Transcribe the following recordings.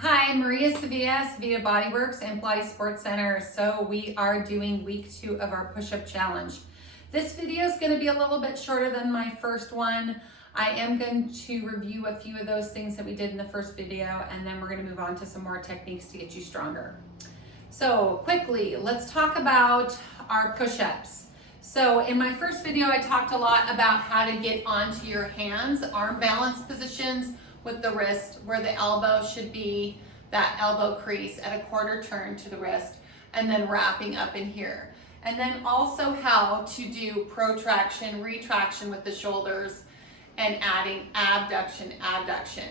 Hi, Maria Sevilla, Sevillabodyworks and Pilates Sports Center. So we are doing week 2 of our push-up challenge. This video is going to be a little bit shorter than my first one. I am going to review a few of those things that we did in the first video, and then we're going to move on to some more techniques to get you stronger. So quickly, let's talk about our push-ups. So in my first video, I talked a lot about how to get onto your hands, arm balance positions, with the wrist where the elbow should be, that elbow crease at a quarter turn to the wrist, and then wrapping up in here. And then also how to do protraction, retraction with the shoulders, and adding abduction, adduction.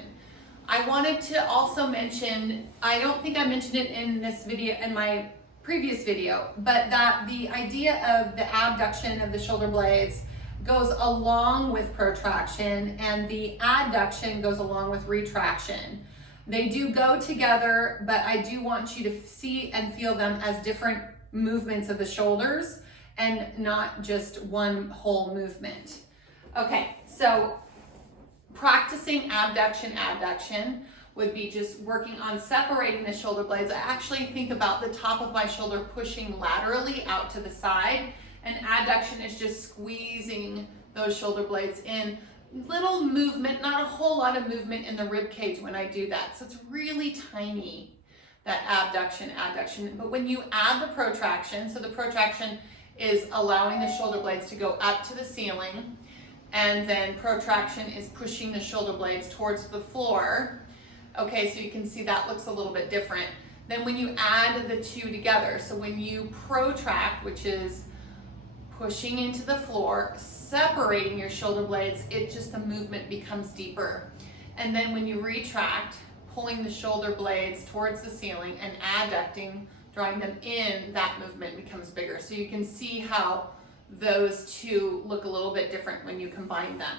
I wanted to also mention, I don't think I mentioned it in this video, in my previous video, but that the idea of the abduction of the shoulder blades goes along with protraction, and the adduction goes along with retraction. They do go together, but I do want you to see and feel them as different movements of the shoulders and not just one whole movement. Okay, so practicing abduction, adduction would be just working on separating the shoulder blades. I actually think about the top of my shoulder pushing laterally out to the side, and adduction is just squeezing those shoulder blades in. Little movement, not a whole lot of movement in the rib cage when I do that. So it's really tiny, that abduction, adduction. But when you add the protraction, so the protraction is allowing the shoulder blades to go up to the ceiling, and then protraction is pushing the shoulder blades towards the floor. Okay, so you can see that looks a little bit different. Then when you add the two together, so when you protract, which is pushing into the floor, separating your shoulder blades, the movement becomes deeper. And then when you retract, pulling the shoulder blades towards the ceiling and adducting, drawing them in, that movement becomes bigger. So you can see how those two look a little bit different when you combine them.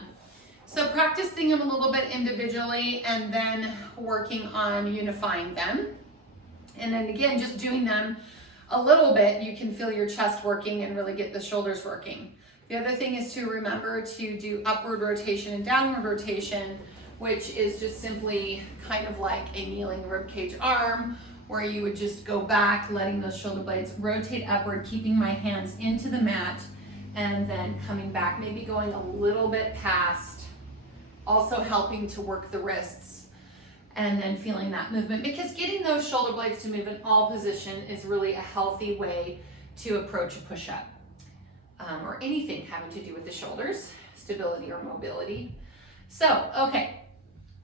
So practicing them a little bit individually and then working on unifying them. And then again, just doing them a little bit, you can feel your chest working and really get the shoulders working. The other thing is to remember to do upward rotation and downward rotation, which is just simply kind of like a kneeling ribcage arm, where you would just go back, letting those shoulder blades rotate upward, keeping my hands into the mat, and then coming back, maybe going a little bit past, also helping to work the wrists, and then feeling that movement, because getting those shoulder blades to move in all positions is really a healthy way to approach a push-up, or anything having to do with the shoulders, stability or mobility. So, okay,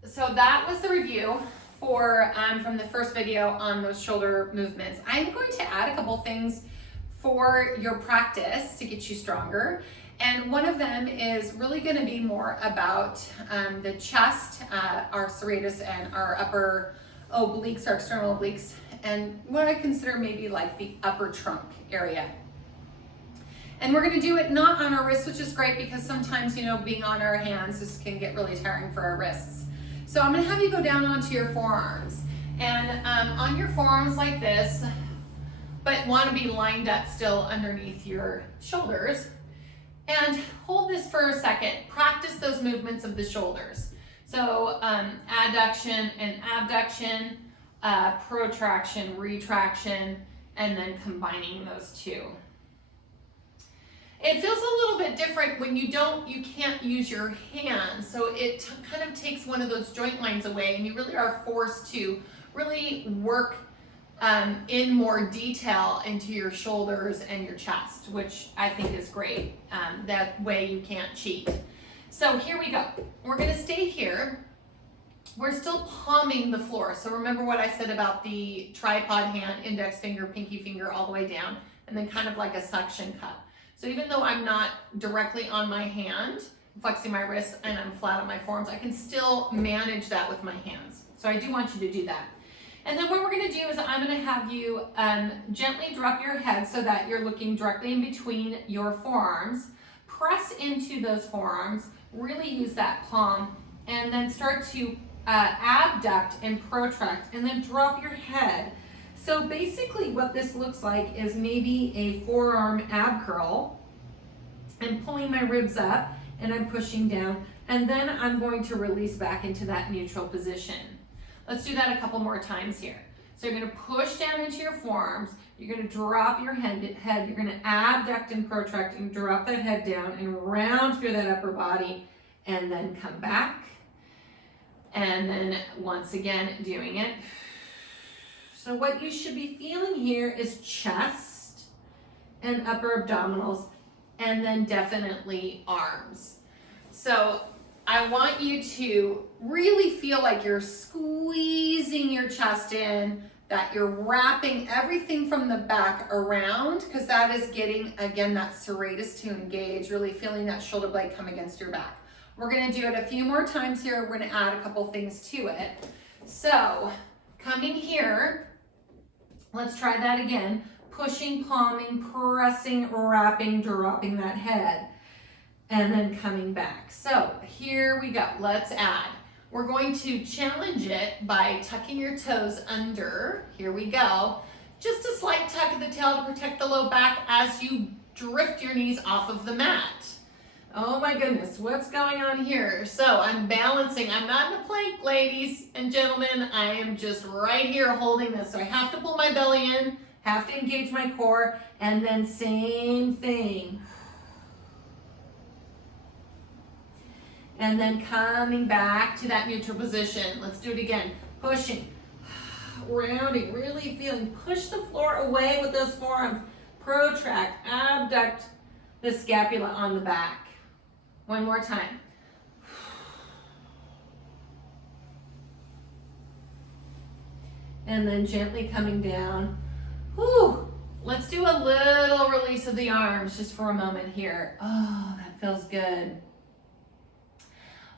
so that was the review for from the first video on those shoulder movements. I'm going to add a couple things for your practice to get you stronger. And one of them is really going to be more about the chest, our serratus, and our upper obliques, our external obliques, and what I consider maybe like the upper trunk area. And we're going to do it not on our wrists, which is great because sometimes, you know, being on our hands, this can get really tiring for our wrists. So I'm going to have you go down onto your forearms. And on your forearms like this, but want to be lined up still underneath your shoulders. And hold this for a second. Practice those movements of the shoulders. So adduction and abduction, protraction, retraction, and then combining those two. It feels a little bit different when you can't use your hands. So it kind of takes one of those joint lines away, and you really are forced to really work in more detail into your shoulders and your chest, which I think is great. That way you can't cheat. So here we go. We're going to stay here. We're still palming the floor. So remember what I said about the tripod hand, index finger, pinky finger, all the way down, and then kind of like a suction cup. So even though I'm not directly on my hand, flexing my wrists, and I'm flat on my forearms, I can still manage that with my hands. So I do want you to do that. And then what we're going to do is I'm going to have you gently drop your head so that you're looking directly in between your forearms. Press into those forearms, really use that palm, and then start to abduct and protract, and then drop your head. So basically what this looks like is maybe a forearm ab curl. I'm pulling my ribs up and I'm pushing down, and then I'm going to release back into that neutral position. Let's do that a couple more times here. So you're gonna push down into your forearms, you're gonna drop your head, you're gonna abduct and protract and drop that head down and round through that upper body and then come back. And then once again, doing it. So what you should be feeling here is chest and upper abdominals, and then definitely arms. So I want you to really feel like you're squeezing your chest in, that you're wrapping everything from the back around, because that is getting, again, that serratus to engage, really feeling that shoulder blade come against your back. We're gonna do it a few more times here. We're gonna add a couple things to it. So coming here, let's try that again. Pushing, palming, pressing, wrapping, dropping that head, and then coming back. So here we go, let's add. We're going to challenge it by tucking your toes under. Here we go. Just a slight tuck of the tail to protect the low back as you drift your knees off of the mat. Oh my goodness, what's going on here? So I'm balancing. I'm not in a plank, ladies and gentlemen. I am just right here holding this. So I have to pull my belly in, have to engage my core, and then same thing. And then coming back to that neutral position. Let's do it again. Pushing, rounding, really feeling. Push the floor away with those forearms. Protract, abduct the scapula on the back. One more time. And then gently coming down. Whew. Let's do a little release of the arms just for a moment here. Oh, that feels good.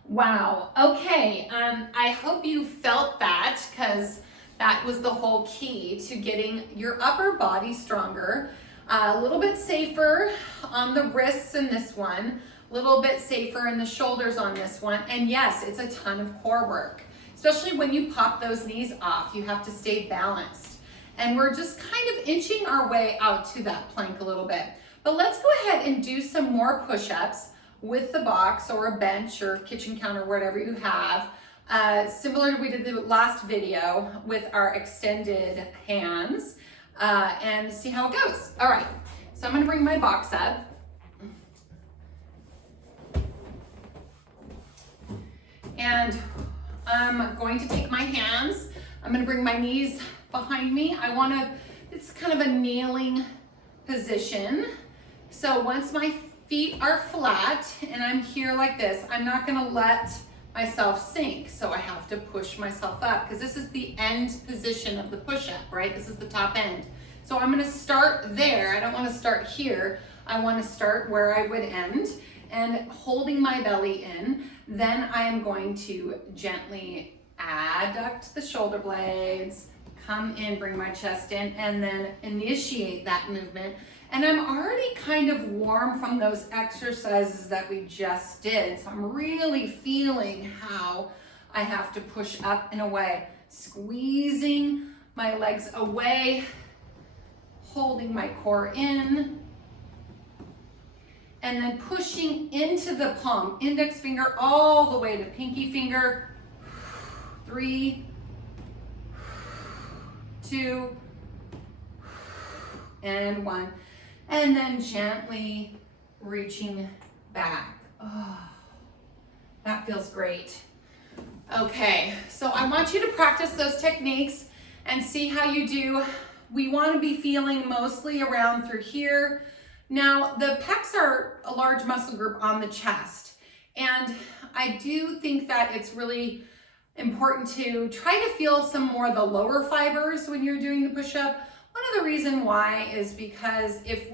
Wow. Okay. I hope you felt that, because that was the whole key to getting your upper body stronger. A little bit safer on the wrists in this one, a little bit safer in the shoulders on this one. And yes, it's a ton of core work, especially when you pop those knees off. You have to stay balanced. And we're just kind of inching our way out to that plank a little bit. But let's go ahead and do some more push-ups with the box or a bench or kitchen counter, whatever you have. Similar to we did the last video with our extended hands, and see how it goes. All right, so I'm gonna bring my box up. And I'm going to take my hands, I'm gonna bring my knees behind me. It's kind of a kneeling position. So once my feet are flat and I'm here like this, I'm not gonna let myself sink. So I have to push myself up, because this is the end position of the push-up, right? This is the top end. So I'm gonna start there. I don't wanna start here. I wanna start where I would end and holding my belly in. Then I am going to gently adduct the shoulder blades, come in, bring my chest in, and then initiate that movement. And I'm already kind of warm from those exercises that we just did. So I'm really feeling how I have to push up and away, squeezing my legs away, holding my core in, and then pushing into the palm, index finger all the way to pinky finger. 3, 2, and 1. And then gently reaching back. Oh, that feels great. Okay, so I want you to practice those techniques and see how you do. We want to be feeling mostly around through here. Now, the pecs are a large muscle group on the chest, and I do think that it's really important to try to feel some more of the lower fibers when you're doing the push-up. One of the reasons why is because if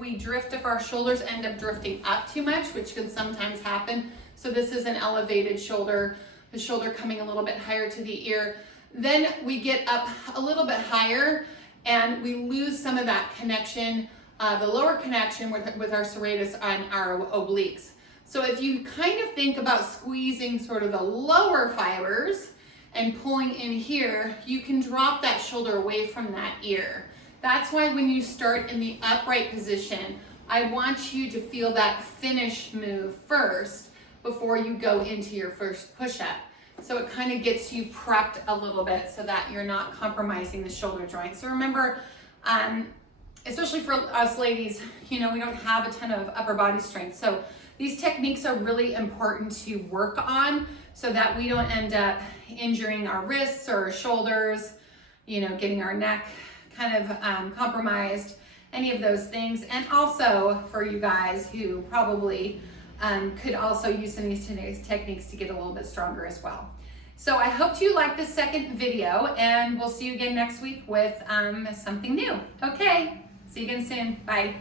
our shoulders end up drifting up too much, which can sometimes happen, so this is an elevated shoulder, the shoulder coming a little bit higher to the ear, then we get up a little bit higher and we lose some of that connection, the lower connection with our serratus and our obliques. So if you kind of think about squeezing sort of the lower fibers and pulling in here, you can drop that shoulder away from that ear. That's why when you start in the upright position, I want you to feel that finish move first before you go into your first push-up. So it kind of gets you prepped a little bit so that you're not compromising the shoulder joint. So remember, especially for us ladies, you know, we don't have a ton of upper body strength. So these techniques are really important to work on so that we don't end up injuring our wrists or shoulders, you know, getting our neck kind of compromised, any of those things. And also for you guys who probably could also use some of these techniques to get a little bit stronger as well. So I hope you liked the second video, and we'll see you again next week with something new. Okay, see you again soon. Bye.